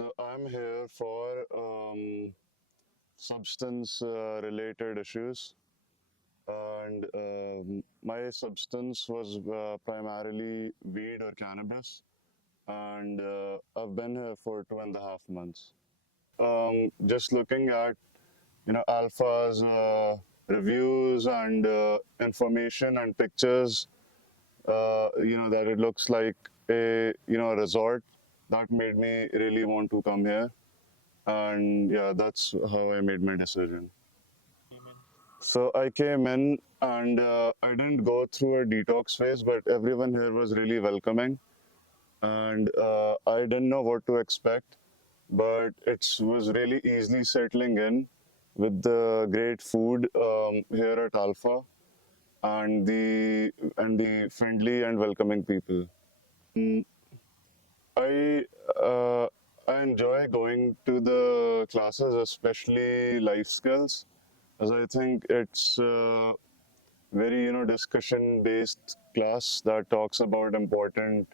So I'm here for substance related issues, and my substance was primarily weed or cannabis, and I've been here for 2.5 months. Just looking at Alpha's reviews and information and pictures, that it looks like a resort that made me really want to come here. And yeah, that's how I made my decision. So I came in and I didn't go through a detox phase, but everyone here was really welcoming. And I didn't know what to expect, but it was really easily settling in with the great food here at Alpha and the friendly and welcoming people. I uh, I enjoy going to the classes, especially life skills, as I think it's very discussion based class that talks about important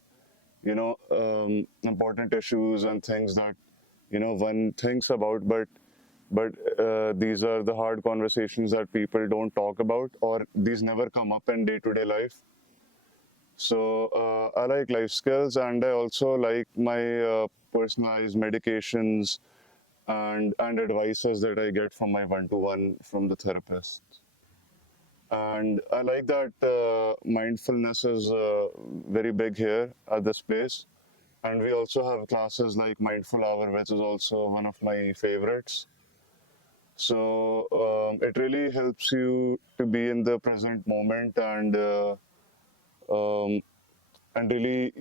issues and things that one thinks about, but these are the hard conversations that people don't talk about, or these never come up in day to day life. So I like life skills, and I also like my personalized medications and advices that I get from my one-to-one from the therapist. And I like that mindfulness is very big here at this place. And we also have classes like Mindful Hour, which is also one of my favorites. So it really helps you to be in the present moment um, and really,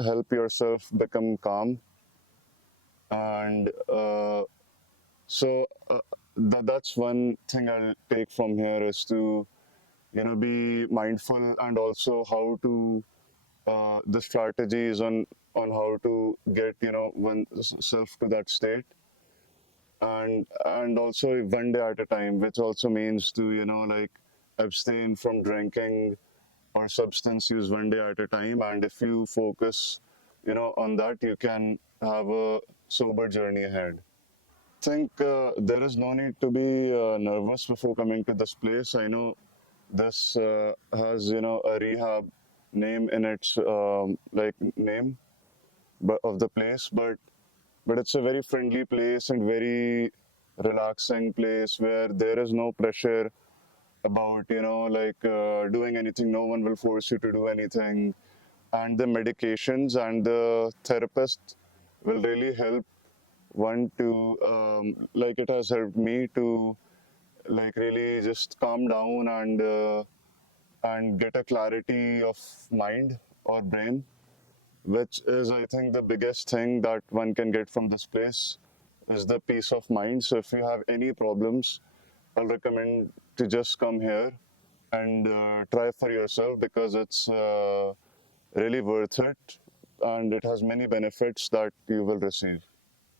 help yourself become calm. And that's one thing I'll take from here is to, be mindful, and also how to the strategies on how to get oneself to that state, and also one day at a time, which also means to like abstain from drinking or substance use one day at a time. And if you focus on that, you can have a sober journey ahead. Think there is no need to be nervous before coming to this place. I know this has a rehab name in its like name, but of the place, but it's a very friendly place and very relaxing place where there is no pressure about like doing anything. No one will force you to do anything, and the medications and the therapist will really help one to like it has helped me to like really just calm down and get a clarity of mind or brain, which is, I think, the biggest thing that one can get from this place is the peace of mind. So if you have any problems, I'll recommend to just come here and try for yourself, because it's really worth it and it has many benefits that you will receive.